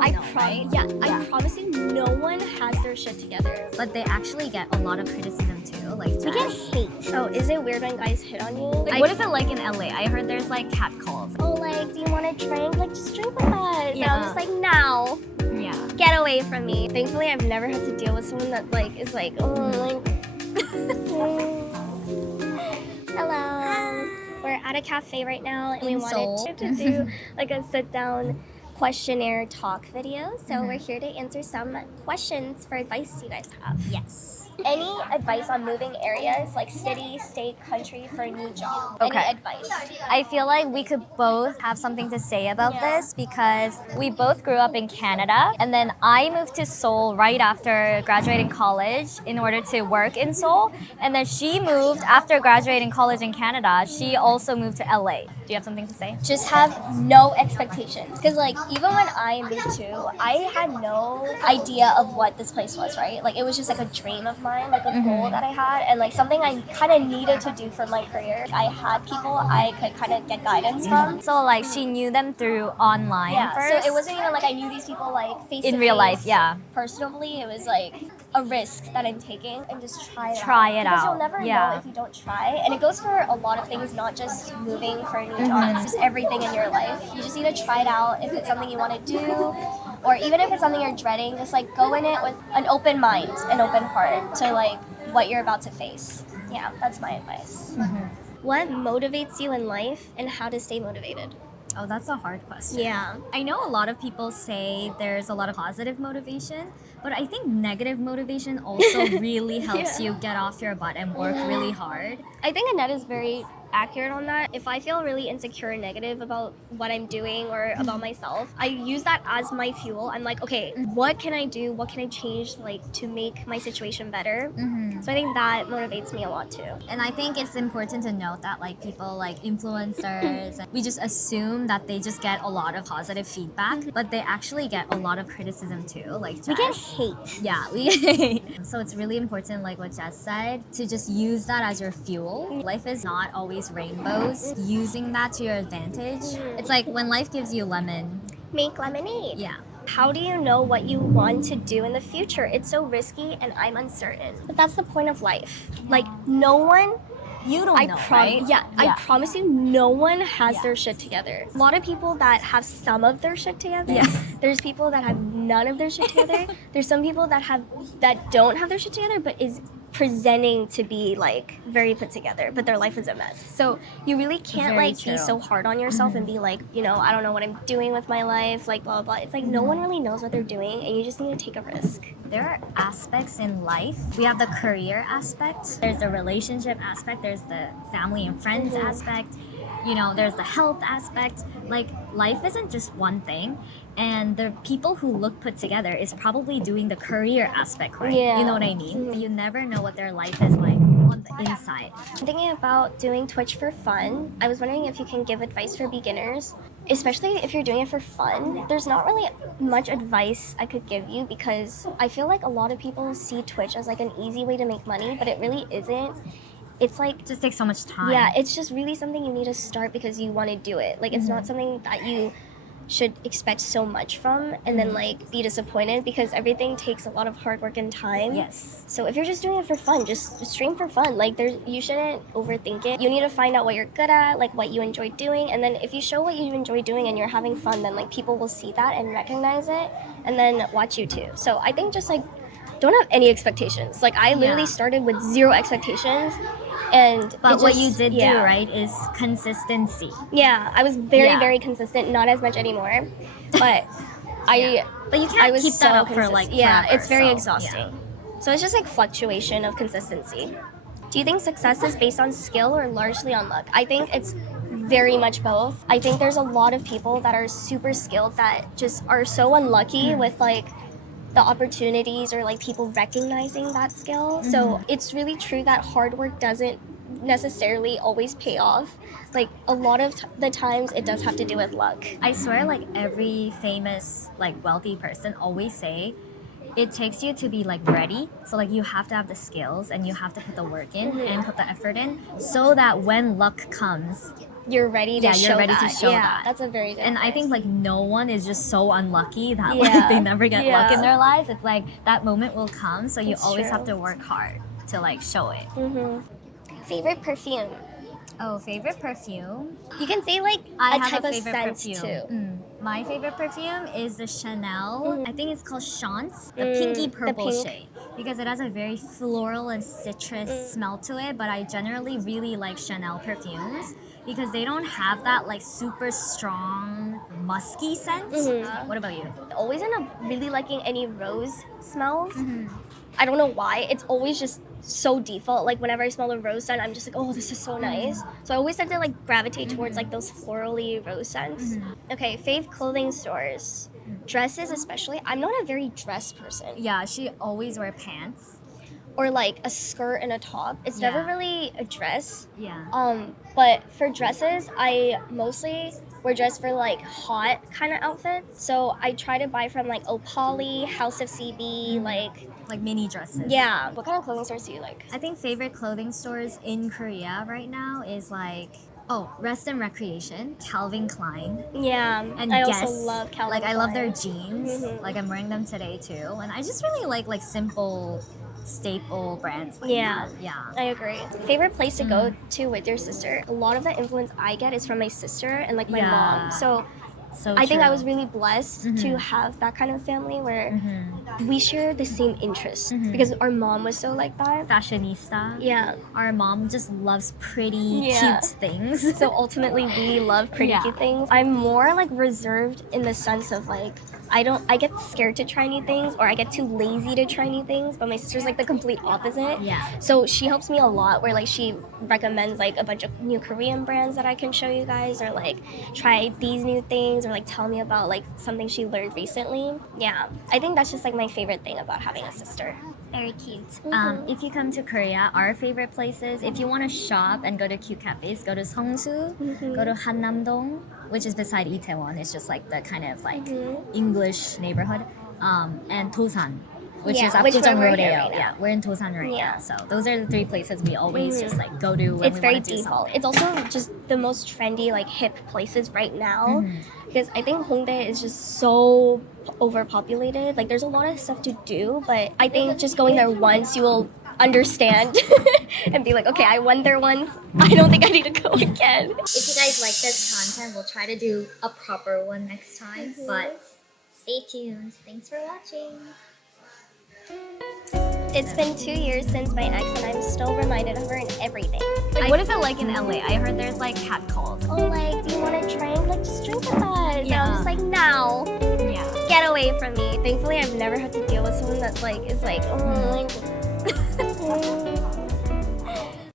don't know, right? I promise you, no one has their shit together. But they actually get a lot of criticism too, like We get Jess. hate. So is it weird when guys hit on you? Like, what is it like in LA? I heard there's like catcalls. Oh, like, do you want to drink? Like, just drink with us. And Yeah. I'm just like, no, Yeah. get away from me. Thankfully, I've never had to deal with someone that like is like, oh, like, hello. We're at a cafe right now, and we In Seoul. wanted to do like a sit-down questionnaire talk video. So we're here to answer some questions for advice you guys have. Yes. Any advice on moving areas, like city, state, country for a new job? Okay. Any advice? I feel like we could both have something to say about this because we both grew up in Canada, and then I moved to Seoul right after graduating college in order to work in Seoul, and then she moved after graduating college in Canada. She also moved to LA. Do you have something to say? Just have no expectations. Because, like, even when I moved to, I had no idea of what this place was, right? Like, it was just like a dream of mine, like a goal that I had, and like something I kind of needed to do for my career. I had people I could kind of get guidance from. So like she knew them through online first. So it wasn't even like I knew these people like face in to real life, face. yeah. Personally, it was like a risk that I'm taking and just try it Try it because out. you'll never Yeah. know if you don't try. And it goes for a lot of things, not just moving for a new job. It's just everything in your life. You just need to try it out if it's something you want to do, or even if it's something you're dreading, just like go in it with an open mind, an open heart to like what you're about to face. Yeah, that's my advice. What motivates you in life and how to stay motivated? Oh, that's a hard question. Yeah. I know a lot of people say there's a lot of positive motivation, but I think negative motivation also really helps you get off your butt and work really hard. I think Annette is very accurate on that. If I feel really insecure and negative about what I'm doing or about myself, I use that as my fuel. I'm like, okay, what can I do? What can I change like to make my situation better? So I think that motivates me a lot too. And I think it's important to note that like people like influencers, we just assume that they just get a lot of positive feedback, but they actually get a lot of criticism too. Like We get Jess. hate. Yeah, we so it's really important, like what Jess said, to just use that as your fuel. Life is not always rainbows. Using that to your advantage. It's like when life gives you lemon. Make lemonade. Yeah. How do you know what you want to do in the future? It's so risky and I'm uncertain. But that's the point of life. Like no one You don't know, right? I promise you, no one has Yeah. their shit together. A lot of people that have some of their shit together. Yeah. There's people that have none of their shit together. There's some people that don't have their shit together, but is presenting to be like very put together, but their life is a mess. So you really can't Very like be true. so hard on yourself and be like, you know, I don't know what I'm doing with my life, like blah blah blah. It's like no one really knows what they're doing, and you just need to take a risk. There are aspects in life. We have the career aspect, there's the relationship aspect, there's the family and friends aspect, you know, there's the health aspect. Like life isn't just one thing, and the people who look put together is probably doing the career aspect right. Yeah. You know what I mean? You never know what their life is like on the inside. I'm thinking about doing Twitch for fun. I was wondering if you can give advice for beginners, especially if you're doing it for fun. There's not really much advice I could give you because I feel like a lot of people see Twitch as like an easy way to make money, but it really isn't. It's like, It just takes so much time. yeah, it's just really something you need to start because you want to do it. Like, it's not something that you should expect so much from and then like be disappointed because everything takes a lot of hard work and time. Yes. So if you're just doing it for fun, just stream for fun. Like you shouldn't overthink it. You need to find out what you're good at, like what you enjoy doing, and then if you show what you enjoy doing and you're having fun, then like people will see that and recognize it and then watch you too. So I think just like don't have any expectations. Like I literally started with zero expectations. But what you did do, right, is consistency. Yeah, I was very, Yeah. very consistent. Not as much anymore, but But you I can't was keep that so up for like consistent. Yeah, forever, it's very so, exhausting. So it's just like fluctuation of consistency. Do you think success is based on skill or largely on luck? I think it's very much both. I think there's a lot of people that are super skilled that just are so unlucky with like the opportunities or like people recognizing that skill. So it's really true that hard work doesn't necessarily always pay off. Like a lot of the times it does have to do with luck. I swear, like every famous, like wealthy person always say, it takes you to be like ready. So like you have to have the skills and you have to put the work in and put the effort in, so that when luck comes, you're ready to show ready that. to show yeah, that. That's a very good And I advice. think like no one is just so unlucky that Yeah. like they never get luck in Yeah. their lives. It's like that moment will come, so you It's always true. have to work hard to like show it. Favorite perfume? Oh, favorite perfume? You can say like I a have type a of favorite scent perfume. too. My favorite perfume is the Chanel. I think it's called Chance, the pinky the purple pink. shade, because it has a very floral and citrus smell to it. But I generally really like Chanel perfumes because they don't have that like super strong musky scent. What about you? Always end up really liking any rose smells. I don't know why. It's always just so default. Like whenever I smell a rose scent, I'm just like, oh, this is so nice. So I always tend to like gravitate towards like those florally rose scents. Okay, fave clothing stores. Dresses especially. I'm not a very dress person. Yeah, she always wear pants. Or like a skirt and a top. It's never Yeah. really a dress. Yeah. But for dresses, I mostly wear dress for like hot kind of outfits. So I try to buy from like Opali, House of CB, Like mini dresses. yeah. What kind of clothing stores do you like? I think favorite clothing stores in Korea right now is like Rest and Recreation, Calvin Klein, Yeah, and I Guess. also love Calvin Like I love their Klein. jeans. Like I'm wearing them today too, and I just really like simple, staple brands. Like Yeah. that. Yeah. I agree. Favorite place to go to with your sister? A lot of the influence I get is from my sister and like my Yeah. mom. So So I think I true. was really blessed to have that kind of family where we share the same interests because our mom was so like that. fashionista. Yeah. Our mom just loves pretty, Yeah. cute things. So ultimately we love pretty Yeah. cute things. I'm more like reserved in the sense of like I get scared to try new things or I get too lazy to try new things, but my sister's like the complete opposite. Yeah. So she helps me a lot where like she recommends like a bunch of new Korean brands that I can show you guys or like try these new things or like tell me about like something she learned recently. Yeah. I think that's just like my favorite thing about having a sister. Very cute. If you come to Korea, our favorite places, if you want to shop and go to cute cafes, go to Seongsu, go to Hannam-dong, which is beside Itaewon. It's just like the kind of like English neighborhood. And Dosan, which Yeah, is which Apgujeong we're here Rodeo. right now. Yeah, we're in Dosan right Yeah. now. So those are the three places we always just like go to when It's we very want to do default. something. It's also just the most trendy, like hip places right now. Because I think Hongdae is just so overpopulated. Like there's a lot of stuff to do, but I think just going there once you will understand and be like, okay, I went there once. I don't think I need to go again. If you guys like this content, we'll try to do a proper one next time. But stay tuned. Thanks for watching. It's been 2 years since my ex and I'm still reminded of her in everything. Like, what is it like in LA? I heard there's like catcalls. Oh, like, do you want to drink? Like, just drink with us. And Yeah. I'm just like, no, Yeah. get away from me. Thankfully, I've never had to deal with someone that like is like, oh, like